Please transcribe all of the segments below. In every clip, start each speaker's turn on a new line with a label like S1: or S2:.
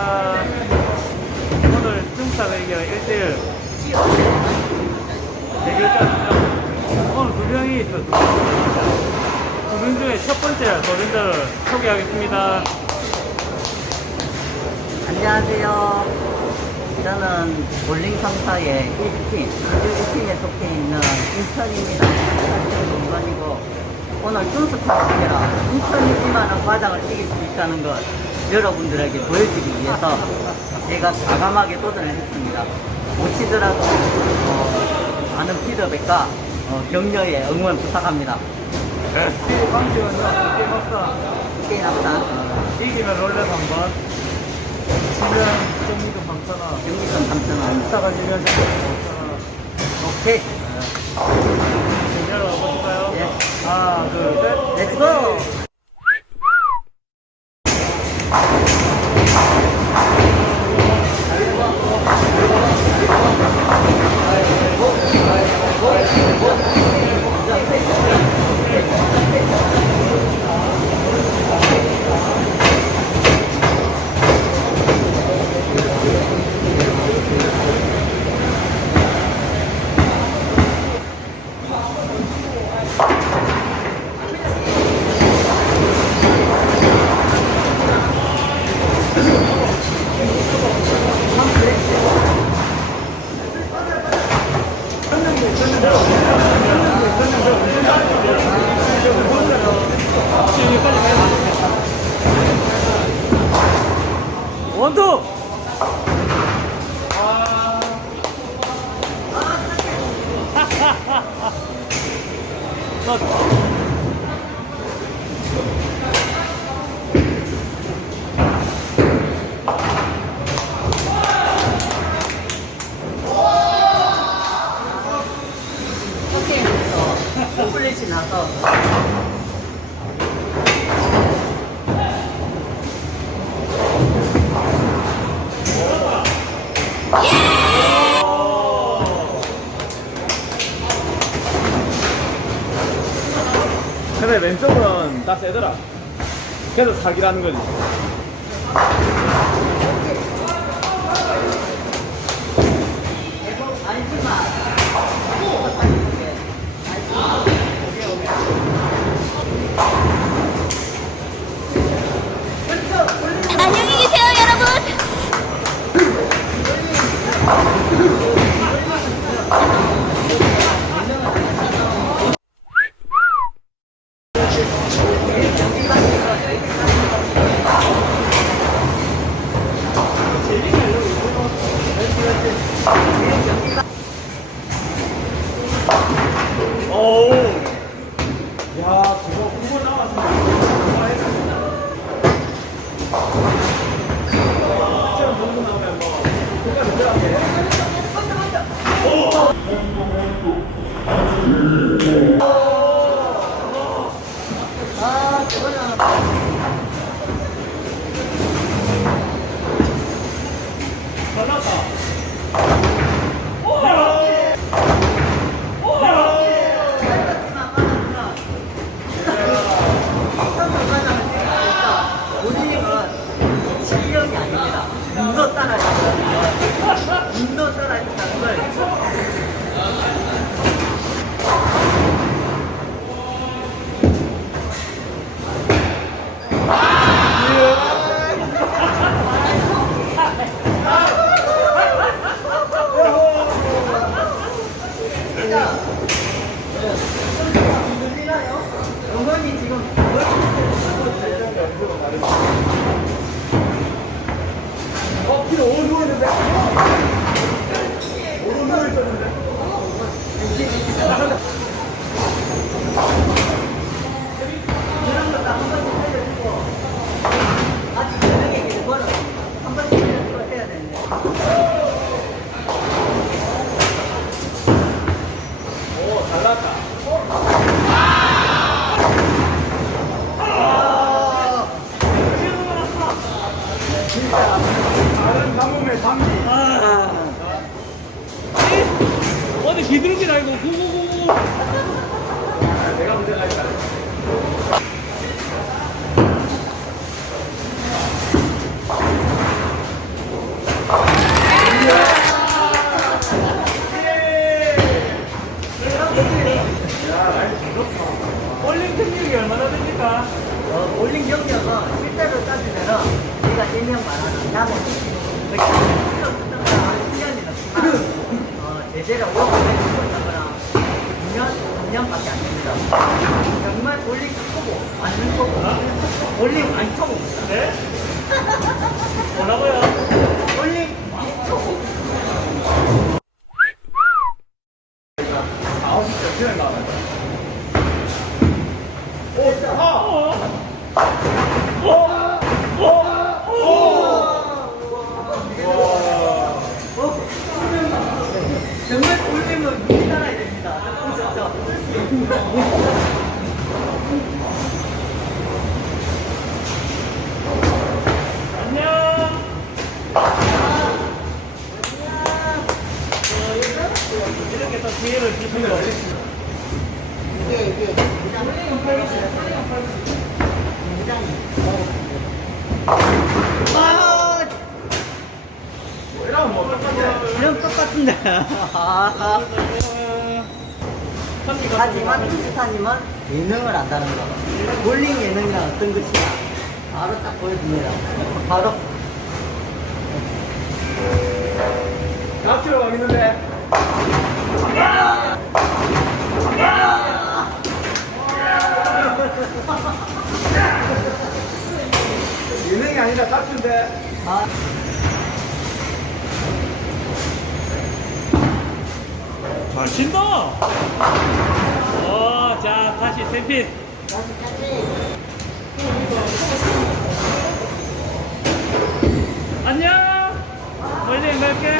S1: 등사 오늘 승차 대결 1대1 대결전이죠 오늘 두 명이 있어 두명 중에 첫 번째 도전자를 소개하겠습니다.
S2: 안녕하세요. 저는 볼링 성사의 1팀 1팀에 속해 있는 인천입니다. 인천이 2번이고 오늘 준스타워 이겨라 인천이지만 과장을 이길 수 있다는 것. 여러분들에게 보여주기 위해서 제가 과감하게 도전을 했습니다. 못 치더라도 어, 많은 피드백과 어, 격려의 응원 부탁합니다.
S1: 방식은요, 게임 없어.
S2: 게임 합니다.
S1: 이기면 롤렛 한 번, 지면 정리도 감사나,
S2: 경기선 3,000원.
S1: 스타가 지면 감사나.
S2: 오케이.
S1: 열어보실까요?
S2: 예.
S1: 하나, 둘, 셋.
S2: 렛츠고!
S1: 원투!
S2: 플래시 나서
S1: 근 왼쪽은 딱 세더라. 그래서 사기라는 거지.
S2: 말하는 나무 거의 10년이 넘지만 어, 제대로 오픈해주고 있다거나 2년, 3년밖에 안 됩니다. 정말 올린 초보, 완전 초보. 올린 완 초보입니다.
S1: 네? 뭐라고요?
S2: 올린 완 초보. 어? 정말 올리면 눈이 따라야 됩니다. 그렇죠?
S1: 안녕. 기회를 주신 거.
S2: 아, 이런 똑같은데. 아, 하지만 투스타님은 예능을 안다는 거. 볼링 예능이란 어떤 것이냐. 바로 딱 보여줍니다. 바로.
S3: 낙지로 가겠는데? 예능이 아니라 낙지인데?
S2: 아,
S1: 잘 친다. 어, 자, 다시 샘핀. 안녕. 멀리 갈게.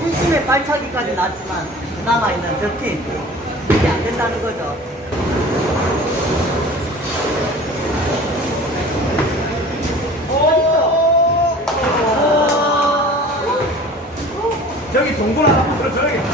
S2: 1심에 발차기까지 났지만 그나마 있는 득팀 이게 안 된다는 거죠.
S3: 여기 동굴 하나 만들어줘야겠다.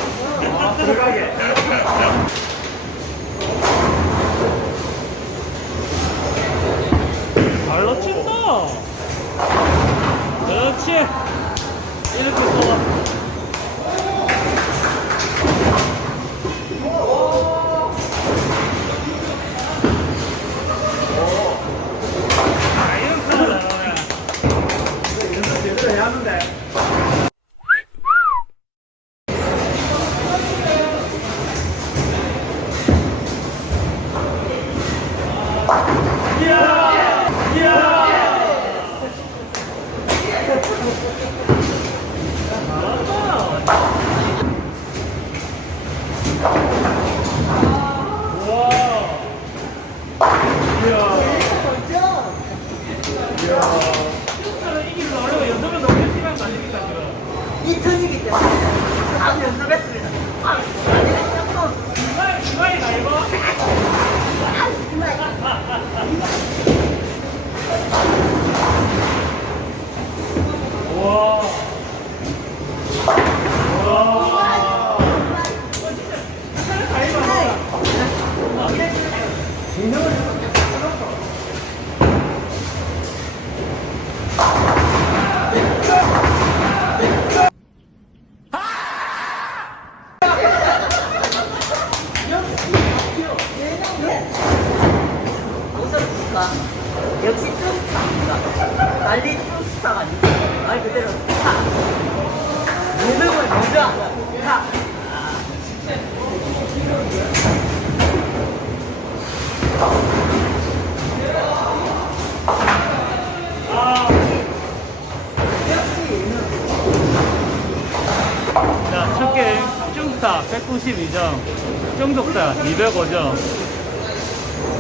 S1: 82점, 뿅독사 205점,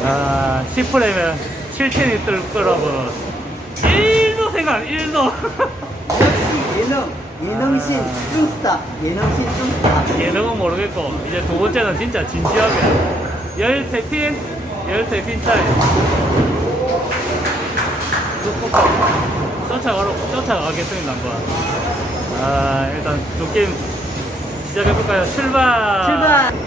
S1: 아, 10프레면 7캔이 뜰 거라고 1도 생각, 1도.
S2: 역시 예능, 예능신 아. 뚱스타, 예능신 뚱스타.
S1: 예능은 모르겠고, 이제 두 번째는 진짜 진지하게. 13핀, 13핀 차이. 쫓아가러, 쫓아가겠습니다, 한번. 아, 일단 두 게임 시작해볼까요? 출발!
S2: 출발!